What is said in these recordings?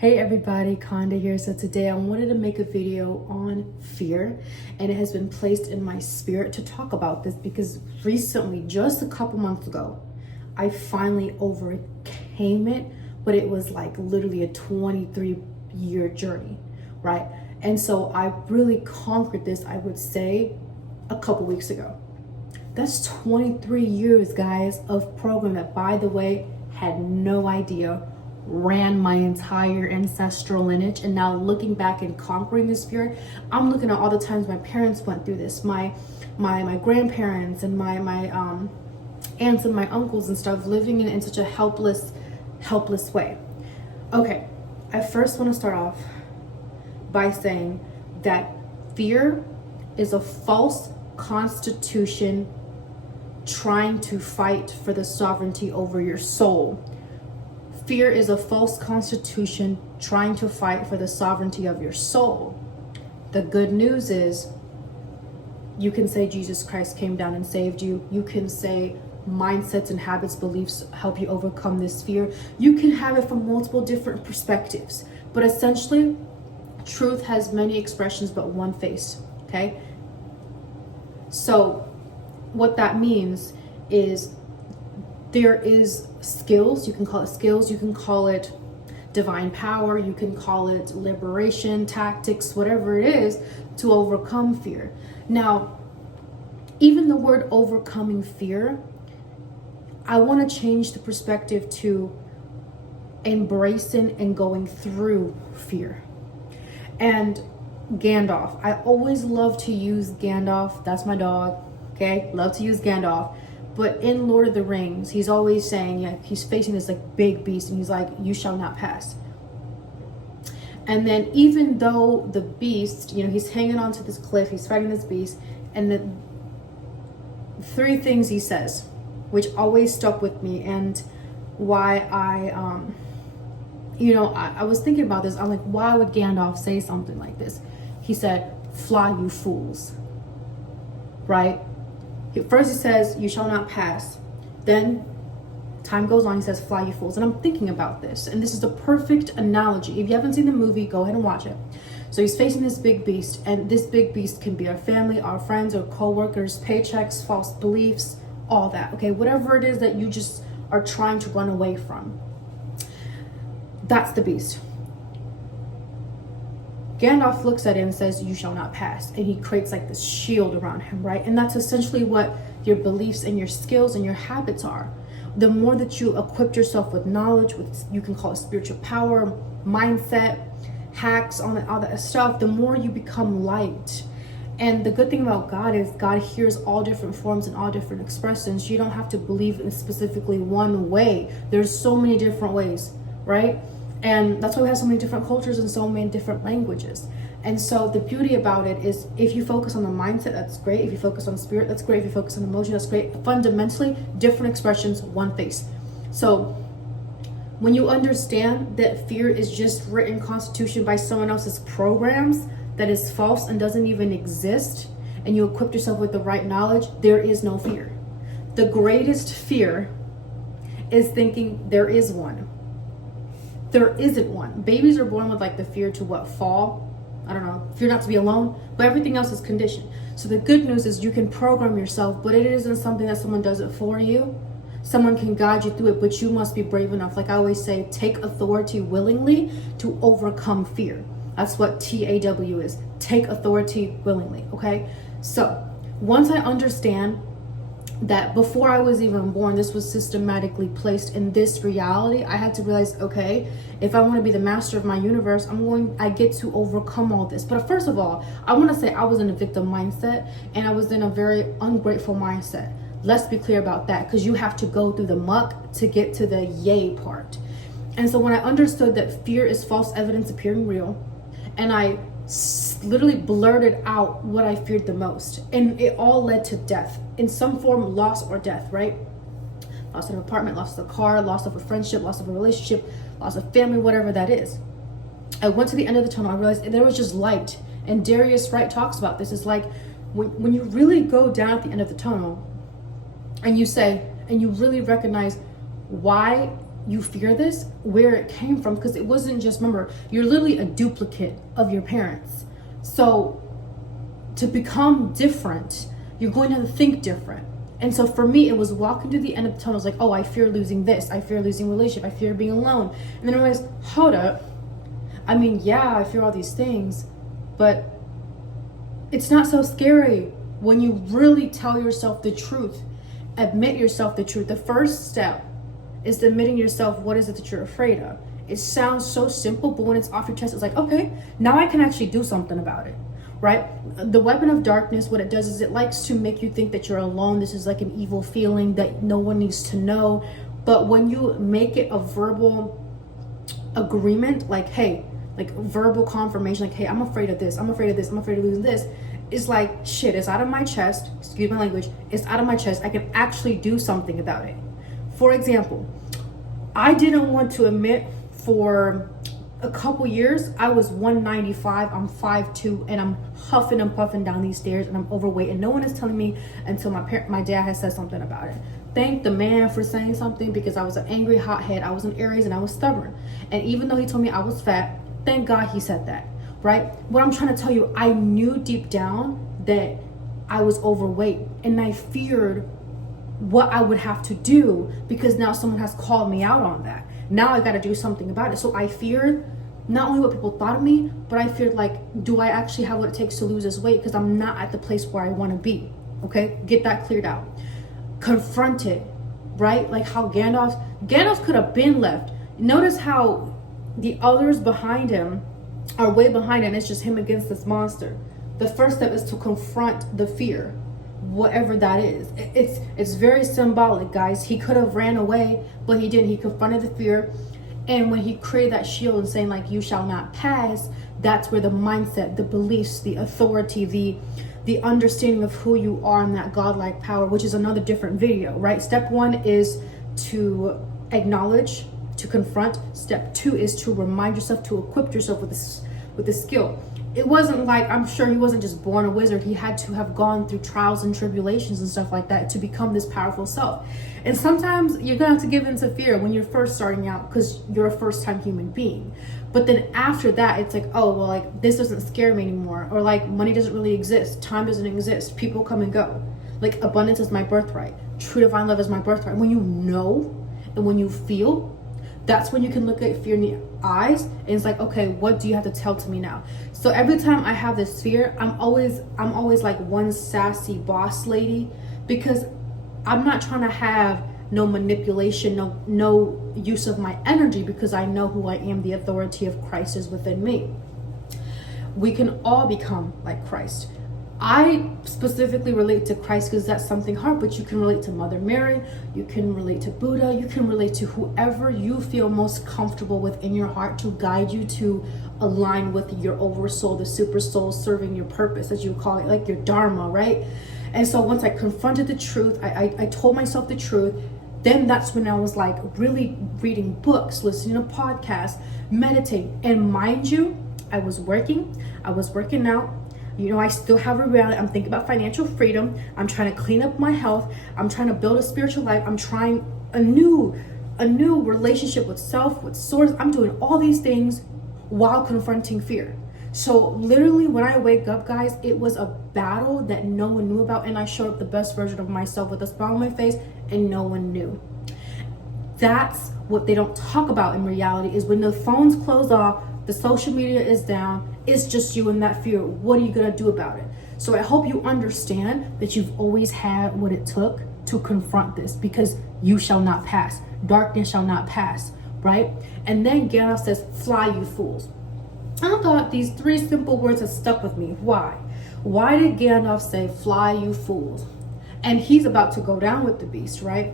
Hey everybody, Conda here. So today I wanted to make a video on fear, and it has been placed in my spirit to talk about this because recently, just a couple months ago, I finally overcame it, but it was like literally a 23-year journey, right? And so I really conquered this, I would say, a couple weeks ago. That's 23 years, guys, of program that, by the way, had no idea ran my entire ancestral lineage. And now looking back and conquering this fear, I'm looking at all the times my parents went through this, my grandparents and my aunts and my uncles and stuff, living in such a helpless way. Okay, I first want to start off by saying that fear is a false constitution trying to fight for the sovereignty over your soul. Fear is a false constitution trying to fight for the sovereignty of your soul. The good news is you can say Jesus Christ came down and saved you. You can say mindsets and habits, beliefs help you overcome this fear. You can have it from multiple different perspectives. But essentially, truth has many expressions but one face, okay? So what that means is there is skills, you can call it skills, you can call it divine power, you can call it liberation, tactics, whatever it is, to overcome fear. Now, even the word overcoming fear, I want to change the perspective to embracing and going through fear. And Gandalf, I always love to use Gandalf, that's my dog, okay? Love to use Gandalf. But in Lord of the Rings, he's always saying, yeah, he's facing this like big beast and he's like, you shall not pass. And then even though the beast, he's hanging onto this cliff, he's fighting this beast, and the three things he says, which always stuck with me, and why I was thinking about this. I'm like, why would Gandalf say something like this? He said, fly, you fools, right? First he says, you shall not pass. Then time goes on, he says, fly, you fools. And I'm thinking about this, and this is the perfect analogy. If you haven't seen the movie, go ahead and watch it. So he's facing this big beast, and this big beast can be our family, our friends, our co-workers, paychecks, false beliefs, all that, okay? Whatever it is that you just are trying to run away from. That's the beast. Gandalf looks at it and says, you shall not pass. And he creates like this shield around him, right? And that's essentially what your beliefs and your skills and your habits are. The more that you equip yourself with knowledge, with, you can call it spiritual power, mindset, hacks, all that stuff, the more you become light. And the good thing about God is God hears all different forms and all different expressions. You don't have to believe in specifically one way. There's so many different ways, right? And that's why we have so many different cultures and so many different languages. And so the beauty about it is if you focus on the mindset, that's great. If you focus on spirit, that's great. If you focus on emotion, that's great. Fundamentally, different expressions, one face. So when you understand that fear is just written constitution by someone else's programs, that is false and doesn't even exist, and you equip yourself with the right knowledge, there is no fear. The greatest fear is thinking there is one. There isn't one. Babies are born with like the fear to fall. I don't know, fear not to be alone, but everything else is conditioned. So the good news is you can program yourself, but it isn't something that someone does it for you. Someone can guide you through it, but you must be brave enough. Like I always say, take authority willingly to overcome fear. That's what TAW is. Take authority willingly, okay? So once I understand that before I was even born, this was systematically placed in this reality, I had to realize, okay, if I want to be the master of my universe, I get to overcome all this. But first of all, I want to say I was in a victim mindset, and I was in a very ungrateful mindset. Let's be clear about that, because you have to go through the muck to get to the yay part. And so when I understood that fear is false evidence appearing real, and I literally blurted out what I feared the most, and it all led to death in some form, loss or death, right? Loss of an apartment, loss of a car, loss of a friendship, loss of a relationship, loss of family, whatever that is. I went to the end of the tunnel. I realized there was just light, and Darius Wright talks about this. It's like when you really go down at the end of the tunnel and you say, and you really recognize why you fear this, where it came from, because it wasn't just, remember, you're literally a duplicate of your parents. So to become different, you're going to have to think different. And so for me, it was walking to the end of the tunnel. I was like, oh, I fear losing this. I fear losing relationship. I fear being alone. And then I realized, hold up. I mean, yeah, I fear all these things, but it's not so scary when you really tell yourself the truth, admit yourself the truth. The first step is admitting yourself what is it that you're afraid of. It sounds so simple, but when it's off your chest, it's like, okay, now I can actually do something about it, right? The weapon of darkness, what it does is it likes to make you think that you're alone. This is like an evil feeling that no one needs to know. But when you make it a verbal agreement, like, hey, like verbal confirmation, like, hey, I'm afraid of this, I'm afraid of this, I'm afraid of losing this, it's like, shit, it's out of my chest, excuse my language, it's out of my chest, I can actually do something about it. For example, I didn't want to admit for a couple years, I was 195, I'm 5'2", and I'm huffing and puffing down these stairs, and I'm overweight, and no one is telling me until my dad has said something about it. Thank the man for saying something, because I was an angry hothead, I was an Aries, and I was stubborn. And even though he told me I was fat, thank God he said that, right? What I'm trying to tell you, I knew deep down that I was overweight, and I feared what I would have to do, because now someone has called me out on that. Now I got to do something about it. So I feared not only what people thought of me, but I feared, like, do I actually have what it takes to lose this weight? Because I'm not at the place where I want to be. Okay, get that cleared out. Confront it, right? Like how Gandalf could have been left. Notice how the others behind him are way behind him. It's just him against this monster. The first step is to confront the fear, whatever that is. It's very symbolic, guys. He could have ran away, but he didn't. He confronted the fear. And when he created that shield and saying, like, you shall not pass, that's where the mindset, the beliefs, the authority, the understanding of who you are and that godlike power, which is another different video, right? Step one is to acknowledge, to confront. Step two is to remind yourself, to equip yourself with this skill. It wasn't like, I'm sure he wasn't just born a wizard. He had to have gone through trials and tribulations and stuff like that to become this powerful self. And sometimes you're gonna have to give in to fear when you're first starting out, because you're a first-time human being. But then after that, it's like, oh, well, like, this doesn't scare me anymore. Or like, money doesn't really exist. Time doesn't exist. People come and go. Like, abundance is my birthright. True divine love is my birthright. When you know and when you feel, that's when you can look at fear in the eyes, and it's like, okay, what do you have to tell to me now? So every time I have this fear, I'm always like one sassy boss lady, because I'm not trying to have no manipulation, no use of my energy, because I know who I am. The authority of Christ is within me. We can all become like Christ. I specifically relate to Christ because that's something hard, but you can relate to Mother Mary, you can relate to Buddha, you can relate to whoever you feel most comfortable with in your heart to guide you to align with your oversoul, the super soul serving your purpose, as you call it, like your dharma, right? And so once I confronted the truth, I told myself the truth, then that's when I was like really reading books, listening to podcasts, meditating. And mind you, I was working out. You know, I still have a reality. I'm thinking about financial freedom. I'm trying to clean up my health. I'm trying to build a spiritual life. I'm trying a new relationship with self, with source. I'm doing all these things while confronting fear. So literally when I wake up, guys, it was a battle that no one knew about, and I showed up the best version of myself with a smile on my face, and no one knew. That's what they don't talk about in reality, is when the phones close off, the social media is down, it's just you and that fear. What are you gonna do about it? So I hope you understand that you've always had what it took to confront this, because you shall not pass. Darkness shall not pass, right? And then Gandalf says, fly, you fools. I thought these three simple words have stuck with me. Why? Why did Gandalf say, fly, you fools? And he's about to go down with the beast, right?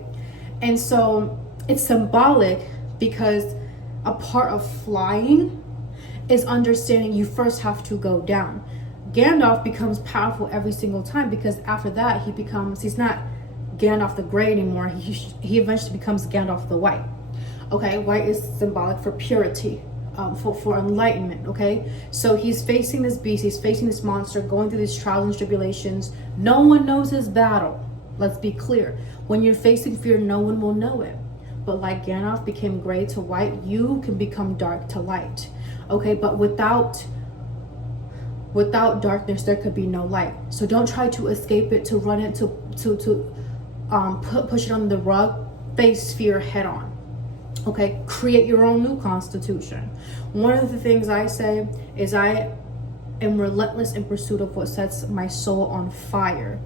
And so it's symbolic, because a part of flying is understanding you first have to go down. Gandalf becomes powerful every single time, because after that he's not Gandalf the Grey anymore. He eventually becomes Gandalf the White. Okay, white is symbolic for purity, for enlightenment. Okay, so he's facing this beast, he's facing this monster, going through these trials and tribulations. No one knows his battle. Let's be clear. When you're facing fear, no one will know it. but like Gandalf became gray to white, you can become dark to light. Okay, but without darkness, there could be no light. So don't try to escape it, to run it, to push it on the rug. Face fear head on. Okay, create your own new constitution. One of the things I say is I am relentless in pursuit of what sets my soul on fire.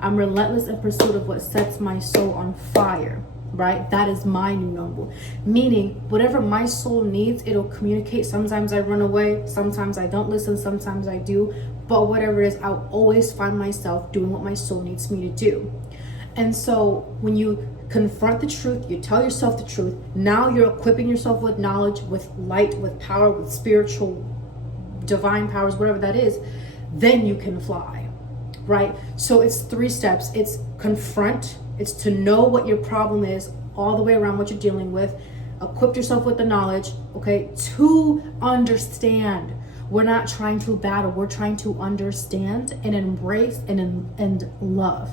I'm relentless in pursuit of what sets my soul on fire, right? That is my new normal. Meaning, whatever my soul needs, it'll communicate. Sometimes I run away, sometimes I don't listen, sometimes I do. But whatever it is, I'll always find myself doing what my soul needs me to do. And so when you confront the truth, you tell yourself the truth, now you're equipping yourself with knowledge, with light, with power, with spiritual, divine powers, whatever that is, then you can fly, right? So it's 3 steps. It's confront, it's to know what your problem is all the way around, what you're dealing with, equip yourself with the knowledge, okay, to understand. We're not trying to battle, we're trying to understand and embrace and love.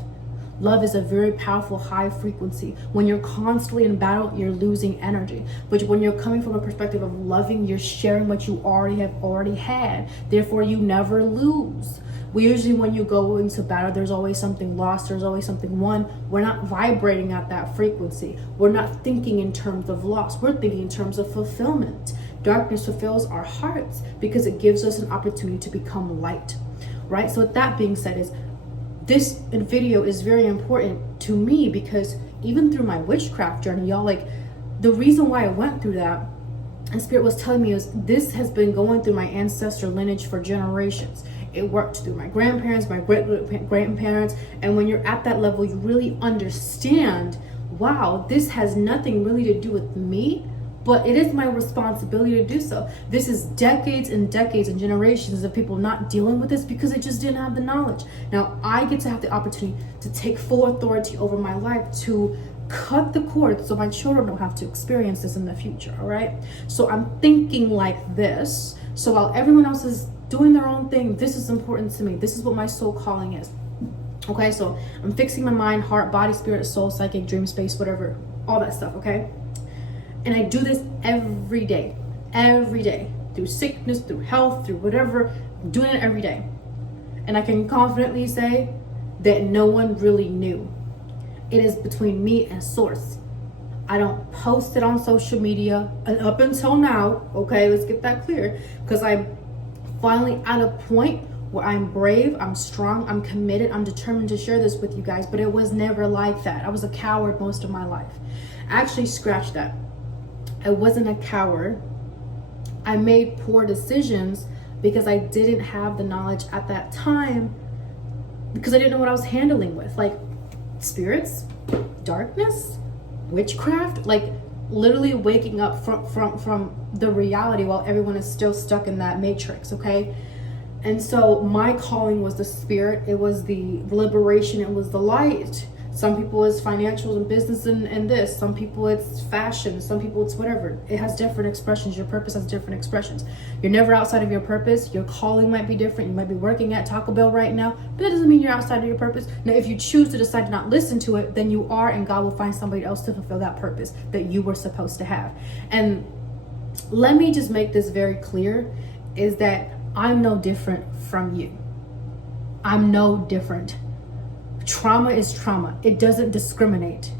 Love is a very powerful high frequency. When you're constantly in battle, you're losing energy. But when you're coming from a perspective of loving, you're sharing what you already had. Therefore, you never lose. We usually, when you go into battle, there's always something lost, there's always something won. We're not vibrating at that frequency. We're not thinking in terms of loss. We're thinking in terms of fulfillment. Darkness fulfills our hearts because it gives us an opportunity to become light, right? So with that being said, this video is very important to me because even through my witchcraft journey, y'all, like the reason why I went through that, and Spirit was telling me, is this has been going through my ancestor lineage for generations. It worked through my grandparents, my great-grandparents, and when you're at that level, you really understand, wow, this has nothing really to do with me, but it is my responsibility to do so. This is decades and decades and generations of people not dealing with this because they just didn't have the knowledge. Now I get to have the opportunity to take full authority over my life, to cut the cord so my children don't have to experience this in the future, all right? So I'm thinking like this. So while everyone else is doing their own thing, this is important to me. This is what my soul calling is. Okay, so I'm fixing my mind, heart, body, spirit, soul, psychic, dream space, whatever, all that stuff, okay? And I do this every day, through sickness, through health, through whatever. I'm doing it every day. And I can confidently say that no one really knew. It is between me and source. I don't post it on social media, and up until now, okay, let's get that clear, because I'm finally at a point where I'm brave, I'm strong, I'm committed, I'm determined to share this with you guys, but it was never like that. I was a coward most of my life. Actually, scratch that. I wasn't a coward. I made poor decisions because I didn't have the knowledge at that time, because I didn't know what I was handling with, like spirits, darkness, witchcraft, like literally waking up from the reality while everyone is still stuck in that matrix, okay? And so my calling was the spirit, it was the liberation, it was the light. Some people it's financials and business and this. Some people it's fashion. Some people it's whatever. It has different expressions. Your purpose has different expressions. You're never outside of your purpose. Your calling might be different. You might be working at Taco Bell right now, but that doesn't mean you're outside of your purpose. Now, if you choose to decide to not listen to it, then you are, and God will find somebody else to fulfill that purpose that you were supposed to have. And let me just make this very clear, is that I'm no different from you. I'm no different. Trauma is trauma. It doesn't discriminate.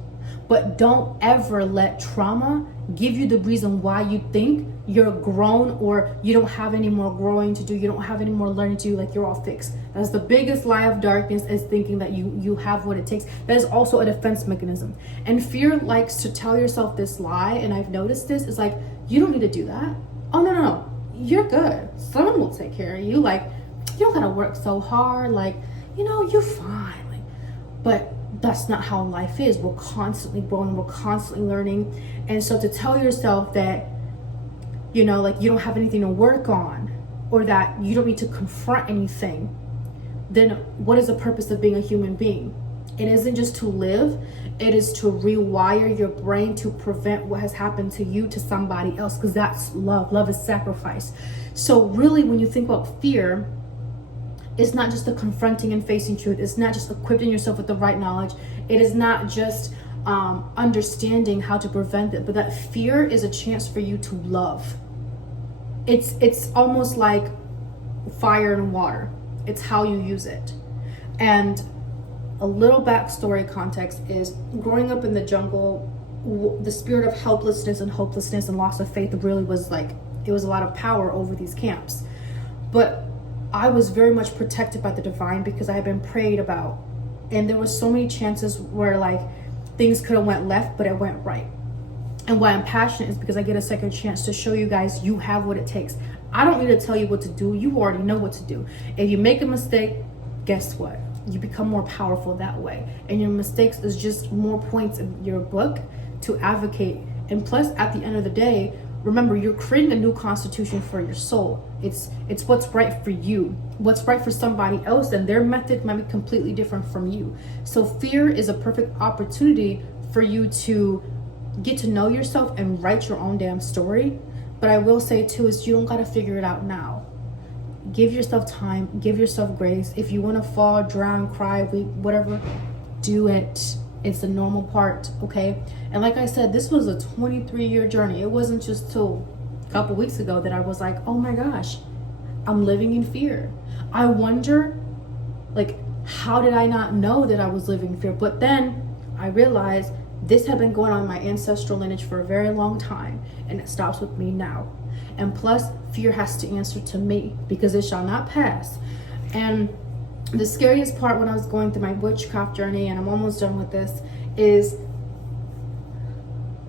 But don't ever let trauma give you the reason why you think you're grown, or you don't have any more growing to do, you don't have any more learning to do, like you're all fixed. That's the biggest lie of darkness, is thinking that you have what it takes. That is also a defense mechanism. And fear likes to tell yourself this lie, and I've noticed this, is like, you don't need to do that. Oh, no. You're good. Someone will take care of you. Like, you don't gotta work so hard. Like, you're fine. But that's not how life is. We're constantly growing, we're constantly learning. And so to tell yourself that, like you don't have anything to work on, or that you don't need to confront anything, then what is the purpose of being a human being? It isn't just to live, it is to rewire your brain to prevent what has happened to you to somebody else, because that's love. Love is sacrifice. So really, when you think about fear, it's not just the confronting and facing truth. It's not just equipping yourself with the right knowledge. It is not just understanding how to prevent it. But that fear is a chance for you to love. It's almost like fire and water. It's how you use it. And a little backstory context is, growing up in the jungle, the spirit of helplessness and hopelessness and loss of faith really was like, it was a lot of power over these camps. But I was very much protected by the divine because I had been prayed about. And there were so many chances where like things could have went left, but it went right. And why I'm passionate is because I get a second chance to show you guys you have what it takes. I don't need to tell you what to do. You already know what to do. If you make a mistake, guess what? You become more powerful that way. And your mistakes is just more points in your book to advocate. And plus, at the end of the day, remember, you're creating a new constitution for your soul. It's what's right for you. What's right for somebody else, and their method might be completely different from you. So fear is a perfect opportunity for you to get to know yourself and write your own damn story. But I will say too is you don't got to figure it out now. Give yourself time, give yourself grace. If you want to fall, drown, cry, weep, whatever, do it. It's a normal part, okay? And like I said, this was a 23-year journey. It wasn't just till a couple weeks ago that I was like, oh my gosh, I'm living in fear. I wonder, like, how did I not know that I was living in fear? But then I realized this had been going on in my ancestral lineage for a very long time, and it stops with me now. And plus, fear has to answer to me because it shall not pass. And the scariest part when I was going through my witchcraft journey, and I'm almost done with this, is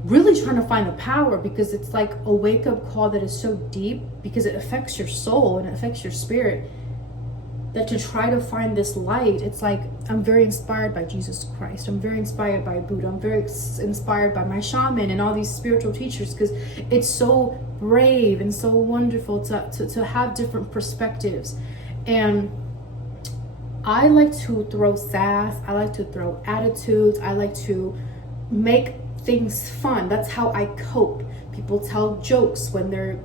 really trying to find the power, because it's like a wake-up call that is so deep because it affects your soul and it affects your spirit, that to try to find this light, it's like I'm very inspired by Jesus Christ. I'm very inspired by Buddha. I'm very inspired by my shaman and all these spiritual teachers, because it's so brave and so wonderful to have different perspectives. And I like to throw sass. I like to throw attitudes. I like to make things fun. That's how I cope. People tell jokes when they're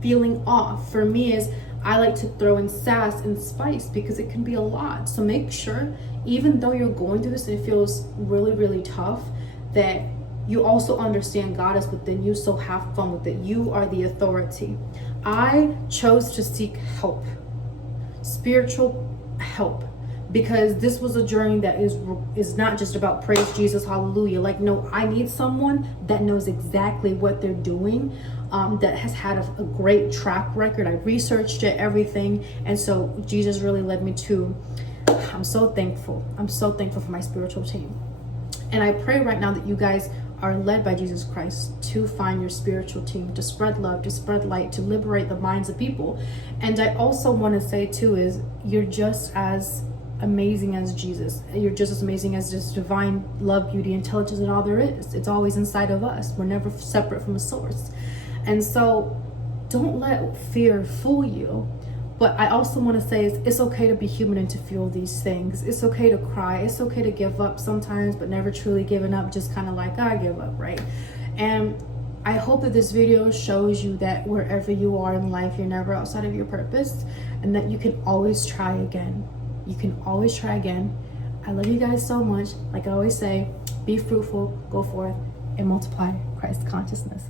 feeling off. For me is I like to throw in sass and spice because it can be a lot. So make sure, even though you're going through this and it feels really, really tough, that you also understand God is within you. So have fun with it. You are the authority. I chose to seek help, spiritual help, because this was a journey that is not just about praise Jesus, hallelujah. Like, no, I need someone that knows exactly what they're doing, that has had a great track record. I researched it, everything. And so Jesus really led me to, I'm so thankful. I'm so thankful for my spiritual team. And I pray right now that you guys are led by Jesus Christ to find your spiritual team, to spread love, to spread light, to liberate the minds of people. And I also want to say too is you're just as amazing as Jesus. You're just as amazing as this divine love, beauty, intelligence, and all there is. It's always inside of us. We're never separate from a source. And so don't let fear fool you. But I also want to say it's okay to be human and to feel these things. It's okay to cry. It's okay to give up sometimes, but never truly giving up, just kind of like, I give up, right? And I hope that this video shows you that wherever you are in life, you're never outside of your purpose, and that you can always try again. You can always try again. I love you guys so much. Like I always say, be fruitful, go forth, and multiply Christ consciousness.